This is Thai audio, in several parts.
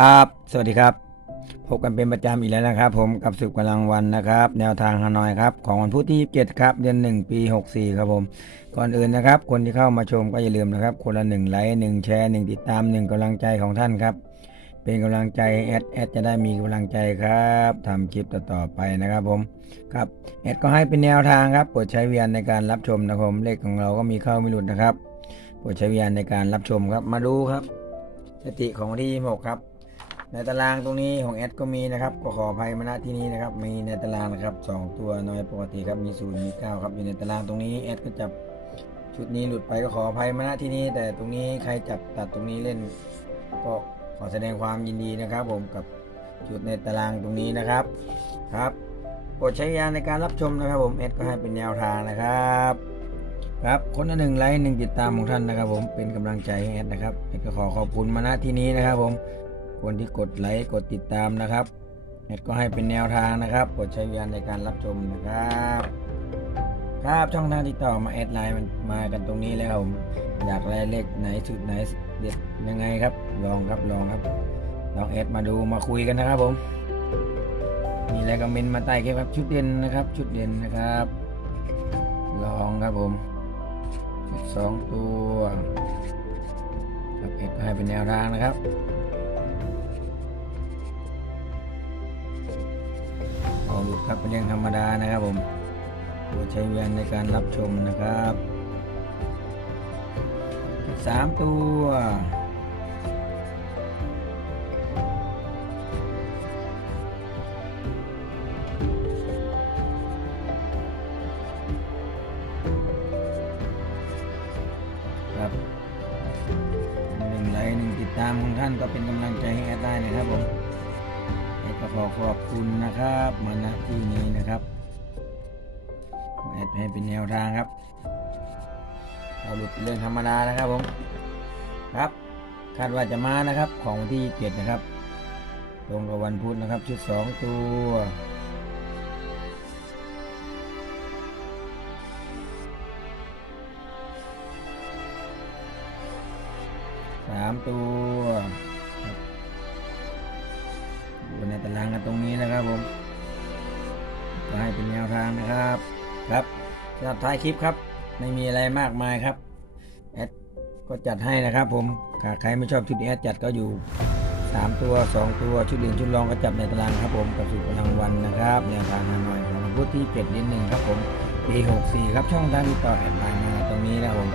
ครับ สวัสดีครับ พบกันเป็นประจำอีกแล้วนะครับ ผมกับสืบกำลังวันนะครับ แนวทางฮานอยครับ ของวันพุธที่ 27 ครับ เดือน 1 ปี 64 ครับผม ก่อนอื่นนะครับ คนที่เข้ามาชมก็อย่าลืมนะครับ คนละ1ไลค์1แชร์1ติดตาม1กำลังใจของท่านครับ เป็นกำลังใจแอดแอดจะได้มีกำลังใจครับทำคลิปต่อๆไปนะครับผม ครับแอดก็ให้เป็นแนวทางครับโปรดใช้วิญญาณในการรับชมนะครับผมเลขของเราก็มีเข้าไม่หลุดนะครับโปรดใช้วิญญาณในการรับชมครับ มาดูครับสติของวันที่26ครับ ในตารางตรงนี้ของแอดก็มีนะครับ ก็ขออภัยมาณที่นี้นะครับ มีในตารางนะครับสองตัวน้อยปกติครับ มีศูนย์มีเก้าครับ อยู่ในตารางตรงนี้แอดก็จับชุดนี้หลุดไปก็ขออภัยมาณที่นี้ แต่ตรงนี้ใครจับตัดตรงนี้เล่น ก็ขอแสดงความยินดีนะครับ ผมกับชุดในตารางตรงนี้นะครับครับโปรดใช้ยานในการรับชมนะครับ ผมแอดก็ให้เป็นแนวทางนะครับ ครับคนละหนึ่งไลค์หนึ่งติดตามของท่านนะครับ ผมเป็นกำลังใจให้แอดนะครับแอดก็ขอขอบคุณมาณที่นี้นะครับ ผม คนที่กดไลค์กดติดตามนะครับแอดก็ให้เป็นแนวทางนะครับโปรดใช้วิญญาณในการรับชมนะครับ ครับช่องทางติดต่อมาแอดไลน์มันมากันตรงนี้แล้วผมอยากได้เลขไหนสุดไหนเด็ดยังไงครับ ลองครับลองครับ ลองแอดมาดูมาคุยกันนะครับผมมีอะไรก็เมนต์มาใต้คลิปครับชุดเด่นนะครับ ชุดเด่นนะครับ ลองครับผมชุดสองตัวครับเอ็ดให้เป็นแนวทางนะครับ ครับเป็นเรื่องธรรมดานะครับผมโปรดใช้วิญญาในการรับชมนะครับสามตัวครับหนึ่งไลค์หนึ่งติดตามของท่านก็เป็นกำลังใจให้แอดได้นะครับผม แอดก็ขอขอบคุณนะครับมาณที่นี้นะครับแอดให้เป็นแนวทางครับเราหลุดเรื่องธรรมดานะครับผมครับ คาดว่าจะมานะครับของวันที่เจ็ดนะครับตรงกับวันพุธนะครับ ชุดสองตัวสามตัว ในตารางกันตรงนี้นะครับผมก็ให้เป็นแนวทางนะครับ ครับสำหรับท้ายคลิปครับ ไม่มีอะไรมากมายครับแอดก็จัดให้นะครับผมหากใครไม่ชอบชุดนี้แอดจัดก็อยู่ 3 ตัว 2 ตัวชุดเด่นชุดรองก็จับในตารางครับผมกับสุดกำลังวันนะครับแนวทางฮานอยของพุธที่7เดือนหนึ่งครับผมปี64 ครับช่องทางติดต่อแอดไลน์มาตรงนี้นะครับผม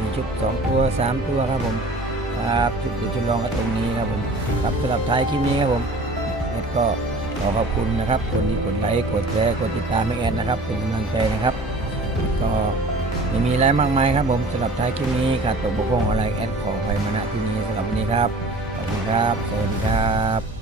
มีชุด 2 ตัว 3 ตัวครับผมครับจุดเด่นจุดรองก็ตรงนี้ครับผมครับสำหรับท้ายคลิปนี้ครับผม อดก็ขอขอบคุณนะครับคนที่กดไลค์กดแชร์กดติดตามแม่แอดนะครับ เป็นกำลังใจนะครับ ก็ไม่มีอะไรมากมายครับผมสำหรับท้ายคลิปนี้ขาดตกบกพร่องอะไรแอดขอไปมาณที่นี้สำหรับวันนี้ครับขอบคุณครับสวัสดีครับ